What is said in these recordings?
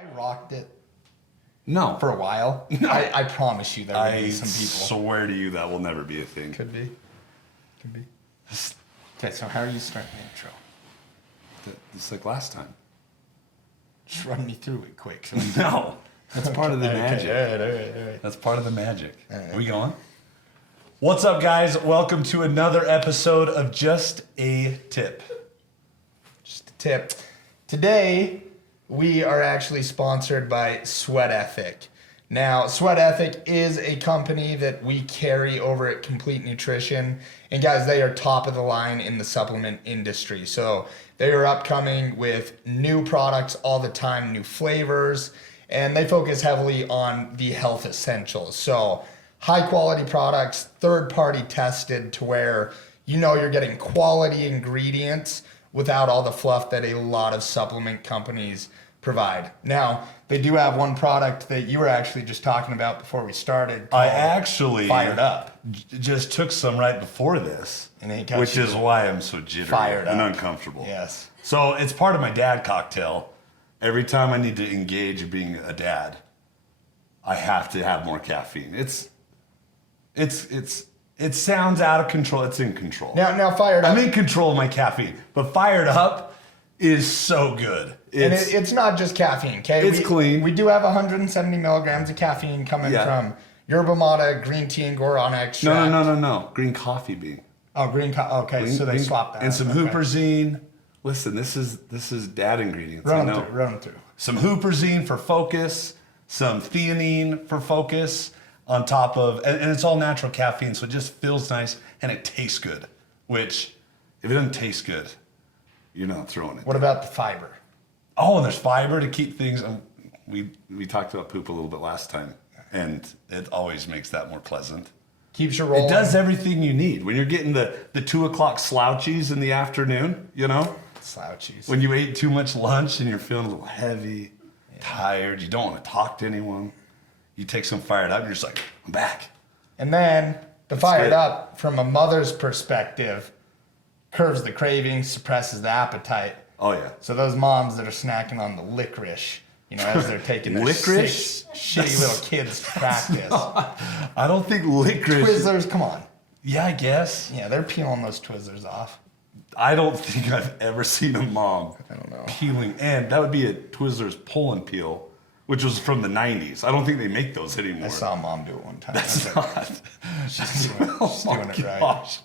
I rocked it No. for a while. No. I promise you there will be some people. I swear to you that will never be a thing. Could be. Okay, so how are you starting the intro? Just like last time. Just run me through it quick. So No. That's part of the magic. All right. That's part of the magic. Alright. Are we going? What's up, guys? Welcome to another episode of Just a Tip. Just a tip. Today, we are actually sponsored by Sweat Ethic. Now, Sweat Ethic is a company that we carry over at Complete Nutrition. And guys, they are top of the line in the supplement industry. So they are upcoming with new products all the time, new flavors, and they focus heavily on the health essentials. So high quality products, third party tested to where you know you're getting quality ingredients without all the fluff that a lot of supplement companies provide. Now, they do have one product that you were actually just talking about before we started. I actually Fired Up. Just took some right before this, And it got which you is why I'm so jittery fired and up. uncomfortable. Yes. So it's part of my dad cocktail. Every time I need to engage in being a dad, I have to have more caffeine. It sounds out of control. It's in control. Now Fired Up. I'm in control of my caffeine, but Fired Up is so good. And it's not just caffeine, okay? It's clean. We do have 170 milligrams of caffeine coming from yerba mate, green tea, and guarana extract. No. Green coffee bean. Oh, okay, so they swapped that. And some Okay. Huperzine. Listen, this is dad ingredients. Run them through. Some Huperzine for focus, some theanine for focus on top of, and it's all natural caffeine, so it just feels nice and it tastes good. Which, if it doesn't taste good, you're not throwing it. What about the fiber? Oh, and there's fiber to keep things. We talked about poop a little bit last time, and it always makes that more pleasant. Keeps you rolling. It does everything you need. When you're getting the 2 o'clock slouchies in the afternoon, you know? Slouchies. When you ate too much lunch and you're feeling a little heavy, tired, you don't want to talk to anyone, you take some Fired Up and you're just like, I'm back. And then the Fired good. Up, from a mother's perspective, curbs the cravings, suppresses the appetite. Oh, yeah. So those moms that are snacking on the licorice, you know, as they're taking their Licorice? shitty little kids to practice. I don't think licorice. Twizzlers, come on. Yeah, I guess. Yeah, they're peeling those Twizzlers off. I don't think I've ever seen a mom peeling. And that would be a Twizzlers pull and peel, which was from the 90s. I don't think they make those anymore. I saw a mom do it one time. That's not. She's doing it right. Gosh.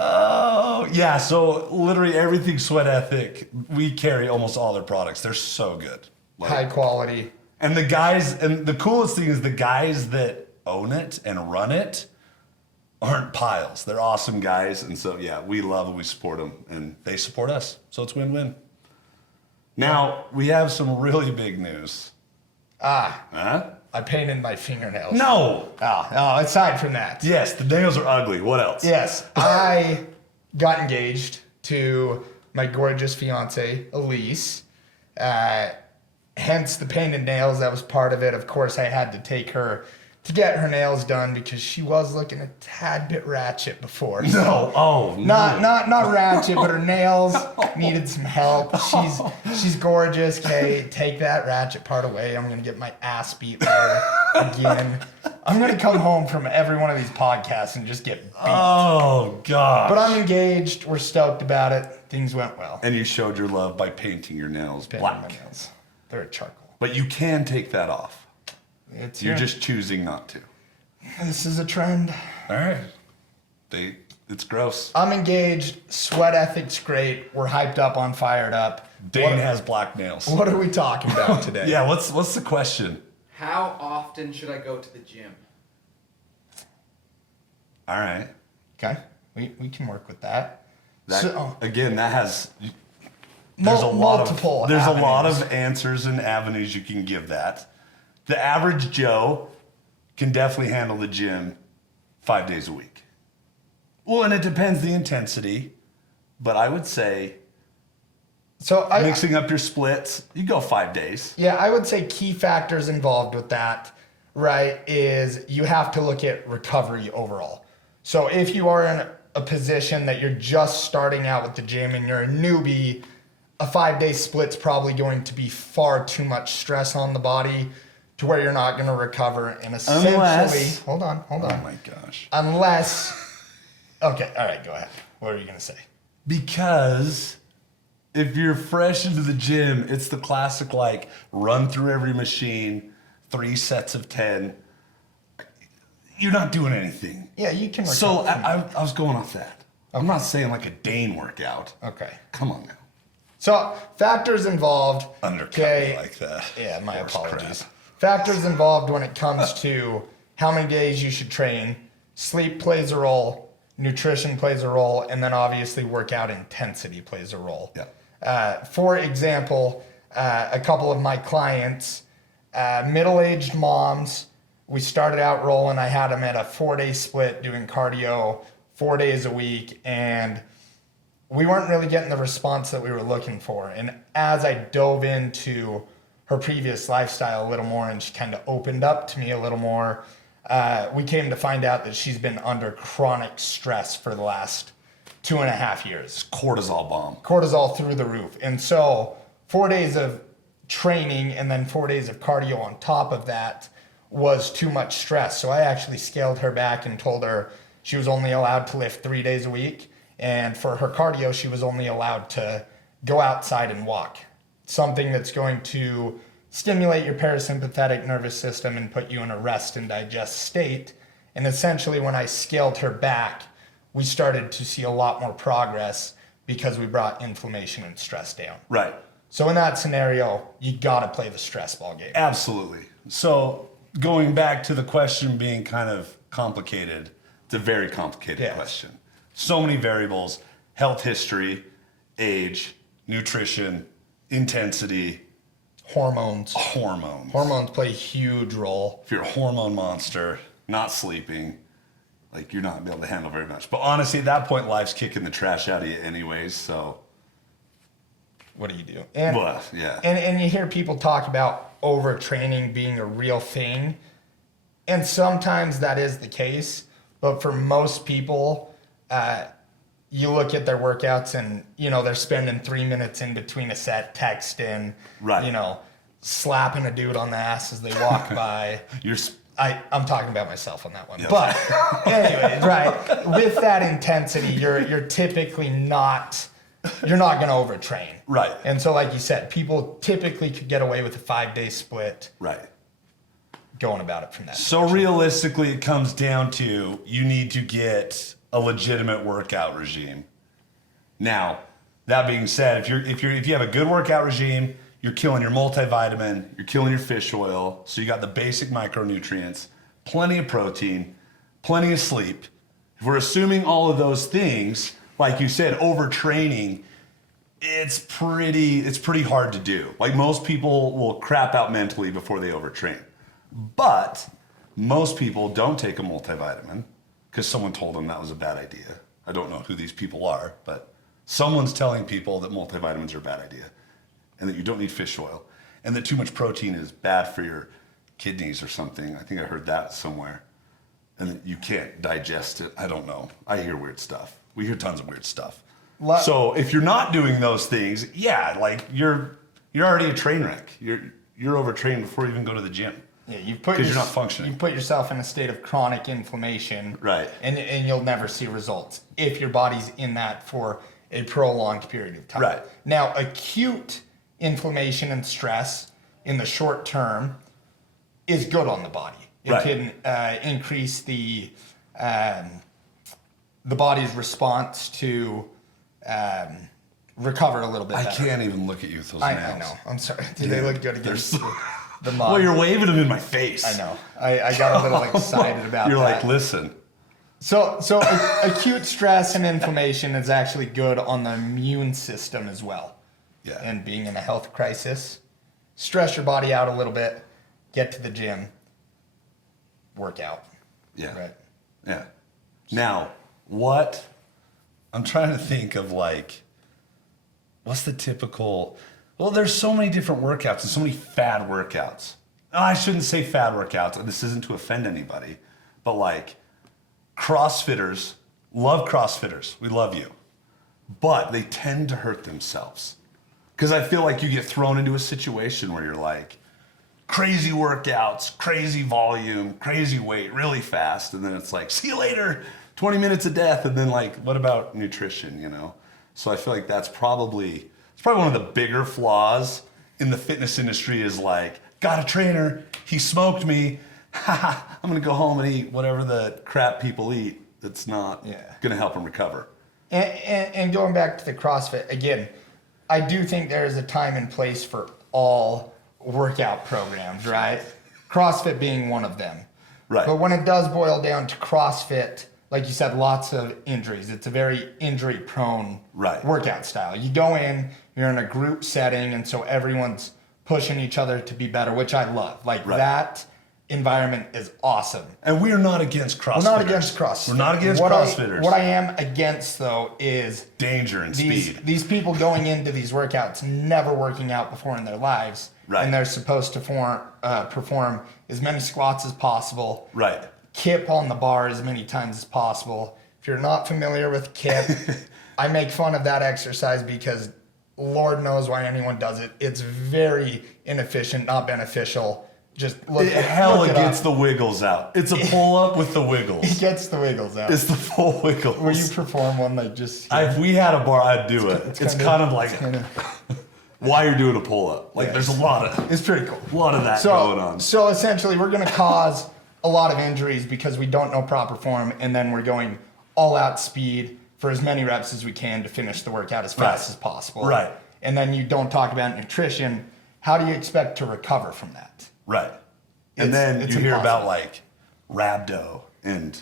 Oh, yeah. So literally everything Sweat Ethic, we carry almost all their products. They're so good. High quality. And the guys, and the coolest thing is the guys that own it and run it aren't piles. They're awesome guys. And so, yeah, we love and we support them and they support us. So it's win-win. Now, we have some really big news. Huh? I painted my fingernails. No. Oh, aside from that. Yes, the nails are ugly. What else? Yes, I got engaged to my gorgeous fiance, Elise. Hence the painted nails. That was part of it. Of course, I had to take her to get her nails done because she was looking a tad bit ratchet before. So No. Oh, no. not ratchet, but her nails needed some help. She's gorgeous. Okay, take that ratchet part away. I'm gonna get my ass beat there again. I'm gonna come home from every one of these podcasts and just get beat. Oh, God. But I'm engaged. We're stoked about it. Things went well. And you showed your love by painting your nails Painted black. my nails. They're charcoal. But you can take that off. You're Here. just choosing not to. This is a trend. All right. It's gross. I'm engaged. Sweat Ethic's great. We're hyped up on Fired Up. Dane has black nails. What are we talking about today? Yeah, what's the question? How often should I go to the gym? All right. Okay, we can work with that. Again, that has Multiple there's a lot avenues. of answers and avenues you can give that. The average Joe can definitely handle the gym 5 days a week. Well, and it depends the intensity, but I would say mixing up your splits, you go 5 days. Yeah, I would say key factors involved with that, right, is you have to look at recovery overall. So if you are in a position that you're just starting out with the gym and you're a newbie, a 5-day split's probably going to be far too much stress on the body to where you're not going to recover. And essentially, hold on. Oh my gosh. Okay, all right, go ahead. What are you going to say? Because if you're fresh into the gym, it's the classic like run through every machine, 3 sets of 10. You're not doing anything. Yeah, you can recover. So I was going off that. I'm not saying like a Dane workout. Okay. Come on now. So factors involved. Undercut me like that. Yeah, my Horse apologies. crap. Factors involved when it comes to how many days you should train. Sleep plays a role. Nutrition plays a role. And then obviously workout intensity plays a role. Yeah. For example, a couple of my clients, middle-aged moms, we started out rolling. I had them at a 4-day split doing cardio 4 days a week, and we weren't really getting the response that we were looking for. And as I dove into her previous lifestyle a little more and she kind of opened up to me a little more, we came to find out that she's been under chronic stress for the last 2.5 years. Cortisol bomb. Cortisol through the roof. And so 4 days of training and then 4 days of cardio on top of that was too much stress. So I actually scaled her back and told her she was only allowed to lift 3 days a week. And for her cardio, she was only allowed to go outside and walk. Something that's going to stimulate your parasympathetic nervous system and put you in a rest and digest state. And essentially, when I scaled her back, we started to see a lot more progress because we brought inflammation and stress down. Right. So in that scenario, you got to play the stress ball game. Absolutely. So going back to the question being kind of complicated, it's a very complicated question. So many variables: health history, age, nutrition, intensity, Hormones. hormones. Play a huge role. If you're a hormone monster, not sleeping, like you're not gonna be able to handle very much. But honestly, at that point, life's kicking the trash out of you anyways. So What do you do? yeah. And you hear people talk about overtraining being a real thing. And sometimes that is the case. But for most people, you look at their workouts and, they're spending 3 minutes in between a set texting, Right. Slapping a dude on the ass as they walk by. I'm talking about myself on that one. Yeah. But anyways, right. With that intensity, you're typically not going to overtrain. Right. And so like you said, people typically could get away with a 5-day split. Right. Going about it from that. So realistically, it comes down to you need to get a legitimate workout regime. Now, that being said, if you have a good workout regime, you're killing your multivitamin, you're killing your fish oil, so you got the basic micronutrients, plenty of protein, plenty of sleep. If we're assuming all of those things, like you said, overtraining, it's pretty hard to do. Like most people will crap out mentally before they overtrain. But most people don't take a multivitamin because someone told them that was a bad idea. I don't know who these people are, but someone's telling people that multivitamins are a bad idea and that you don't need fish oil and that too much protein is bad for your kidneys or something. I think I heard that somewhere. And that you can't digest it. I don't know. I hear weird stuff. We hear tons of weird stuff. So if you're not doing those things, like you're already a train wreck. You're overtrained before you even go to the gym. Yeah, you're not functioning. You put yourself in a state of chronic inflammation, right? And you'll never see results if your body's in that for a prolonged period of time. Right. Now, acute inflammation and stress in the short term is good on the body. It can increase the body's response to recover a little bit better. I can't even look at you with those nails. I know. I'm sorry. Do they look good against the mug? Well, you're waving them in my face. I know. I got a little excited about you're that. You're like, listen. So acute stress and inflammation is actually good on the immune system as well. Yeah. And being in a health crisis, stress your body out a little bit, get to the gym, work out. Yeah. Right. Yeah. Now, I'm trying to think of what's the typical, well, there's so many different workouts and so many fad workouts. No, I shouldn't say fad workouts, and this isn't to offend anybody, but CrossFitters, love CrossFitters, we love you, but they tend to hurt themselves. Because I feel like you get thrown into a situation where you're like, crazy workouts, crazy volume, crazy weight, really fast. And then it's like, see you later, 20 minutes of death. And then like, what about nutrition, you know? So I feel like it's probably one of the bigger flaws in the fitness industry is like, got a trainer, he smoked me, I'm gonna go home and eat whatever the crap people eat that's not gonna help them recover. And going back to the CrossFit, again, I do think there is a time and place for all workout programs, right? CrossFit being one of them. Right. But when it does boil down to CrossFit, like you said, lots of injuries. It's a very injury-prone workout style. You go in, you're in a group setting, and so everyone's pushing each other to be better, which I love. Like that environment is awesome. And we are not against CrossFitters. We're not against CrossFit. We're not against CrossFitters. What I am against, though, is danger and speed. These people going into these workouts never working out before in their lives. Right. And they're supposed to perform as many squats as possible. Right. Kip on the bar as many times as possible. If you're not familiar with kip, I make fun of that exercise because Lord knows why anyone does it. It's very inefficient, not beneficial. Just look it it gets up. the wiggles out. It's a pull up with the wiggles. It gets the wiggles out. It's the full wiggles. Will you perform one like just? If we had a bar, I'd do it. It's kind of like why you're doing a pull up. Like there's a lot of. It's pretty cool. A lot of that going on. So essentially, we're going to cause a lot of injuries because we don't know proper form, and then we're going all out speed for as many reps as we can to finish the workout as fast as possible. Right. And then you don't talk about nutrition. How do you expect to recover from that? Right. And then you hear impossible. about like rhabdo and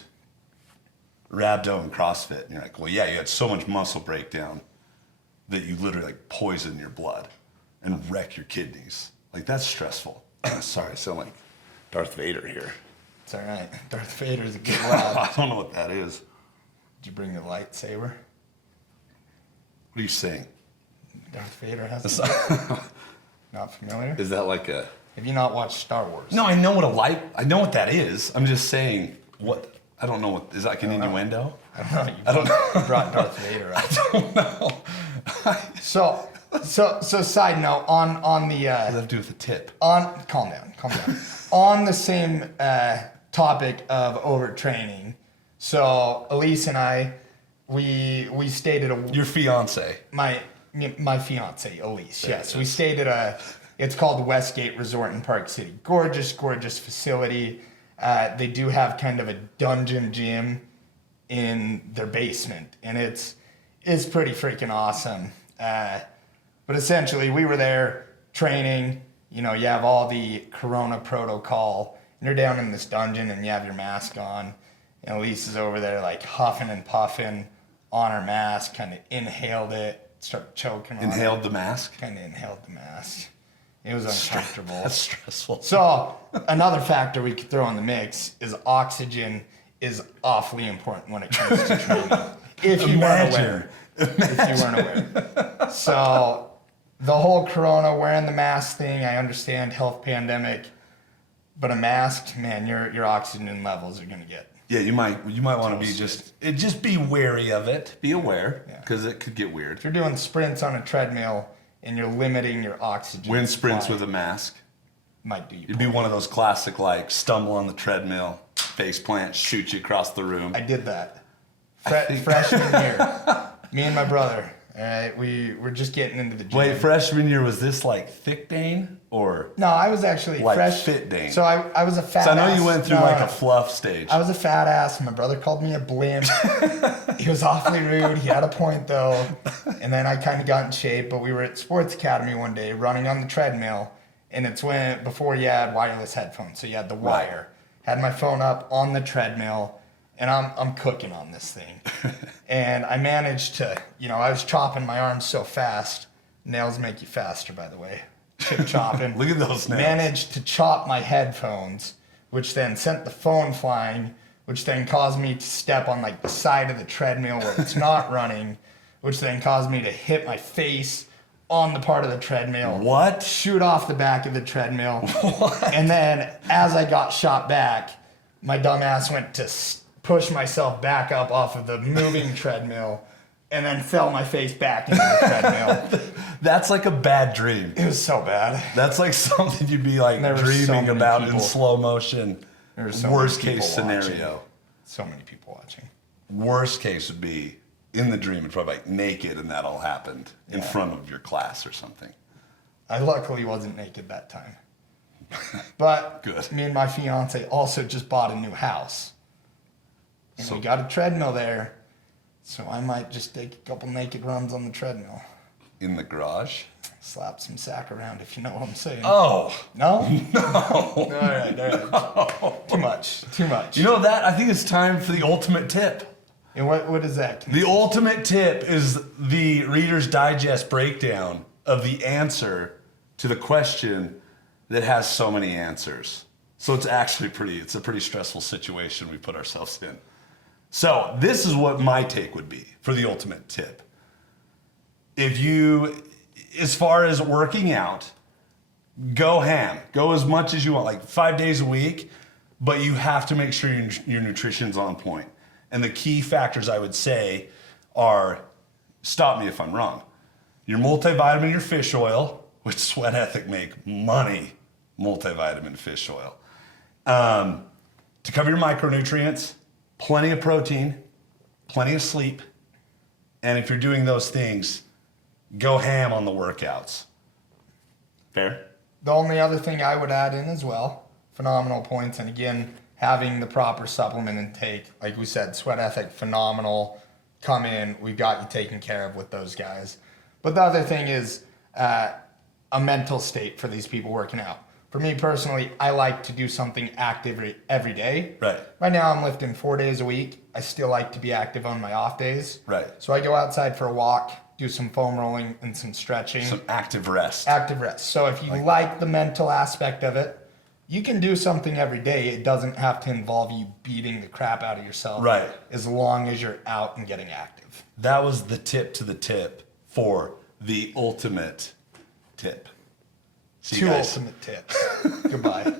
CrossFit. And you're like, well, yeah, you had so much muscle breakdown that you literally like poison your blood and wreck your kidneys. Like that's stressful. Sorry, I sound like Darth Vader here. It's all right. Darth Vader's a good lad. I don't know what that is. Did you bring the lightsaber? What are you saying? Darth Vader has Not familiar? Is that like a... Have you not watched Star Wars? No, I know what that is. I'm just saying what... I don't know what... Is that like an innuendo? I don't know. You brought Darth Vader up. I don't know. So side note, on the... What does that have to do with the tip? Calm down. On the same topic of overtraining, so Elise and I, we stayed at Your fiance. My fiance, Elise, yes. We stayed at it's called Westgate Resort in Park City. Gorgeous facility. They do have kind of a dungeon gym in their basement, and it's pretty freaking awesome. But essentially, we were there training. You know, you have all the Corona protocol, and you're down in this dungeon, and you have your mask on. And Elise is over there, like, huffing and puffing on her mask, kind of inhaled it, started choking on it. Inhaled the mask? Kind of inhaled the mask. It was uncomfortable. That's stressful. So, another factor we could throw in the mix is oxygen is awfully important when it comes to training. If you weren't aware. So, the whole Corona, wearing the mask thing, I understand, health pandemic, but a mask, man, your oxygen levels are going to get... Yeah, you might want to be just be wary of it. Be aware, because it could get weird. If you're doing sprints on a treadmill and you're limiting your oxygen... Wind sprints with a mask. Might do you. You'd be one of those classic, like, stumble on the treadmill, face plant, shoot you across the room. I did that. Freshman year. Me and my brother. All right, we were just getting into the gym. Wait, freshman year, was this like thick Dane or? No, I was actually like fit Dane. So I was a fat. So I know ass. you went through a fluff stage. I was a fat ass. My brother called me a blimp. He was awfully rude. He had a point though. And then I kind of got in shape. But we were at Sports Academy one day running on the treadmill, and it's before you had wireless headphones, so you had the wire. Had my phone up on the treadmill. And I'm cooking on this thing. And I managed to, I was chopping my arms so fast. Nails make you faster, by the way. Chip chopping. Look at those nails. Managed to chop my headphones, which then sent the phone flying, which then caused me to step on like the side of the treadmill where it's not running, which then caused me to hit my face on the part of the treadmill. What? Shoot off the back of the treadmill. What? And then as I got shot back, my dumb ass went to push myself back up off of the moving treadmill, and then fell my face back into the treadmill. That's like a bad dream. It was so bad. That's like something you'd be like There were so dreaming many about in people. slow motion. There were so Worst many case people scenario. watching. So many people watching. Worst case would be in the dream, it's probably like naked and that all happened in front of your class or something. I luckily wasn't naked that time. But Good. me and my fiance also just bought a new house. And we got a treadmill there. So I might just take a couple naked runs on the treadmill. In the garage? Slap some sack around, if you know what I'm saying. Oh. No? No. All right. No. Too much. You know that? I think it's time for the ultimate tip. And what is that? The ultimate tip is the Reader's Digest breakdown of the answer to the question that has so many answers. So it's actually it's a pretty stressful situation we put ourselves in. So this is what my take would be for the ultimate tip. If you, as far as working out, go ham. Go as much as you want, like 5 days a week, but you have to make sure your nutrition's on point. And the key factors I would say are, stop me if I'm wrong, your multivitamin, your fish oil, which Sweat Ethic make money, multivitamin fish oil. To cover your micronutrients, plenty of protein, plenty of sleep. And if you're doing those things, go ham on the workouts. Fair? The only other thing I would add in as well, phenomenal points, and again, having the proper supplement intake. Like we said, Sweat Ethic, phenomenal. Come in, we've got you taken care of with those guys. But the other thing is a mental state for these people working out. For me personally, I like to do something active every day. Right. Right now I'm lifting 4 days a week. I still like to be active on my off days. Right. So I go outside for a walk, do some foam rolling and some stretching. Some active rest. Active rest. So if you like the mental aspect of it, you can do something every day. It doesn't have to involve you beating the crap out of yourself. Right. As long as you're out and getting active. That was the tip to the tip for the ultimate tip. See you Two guys. ultimate tips. Goodbye.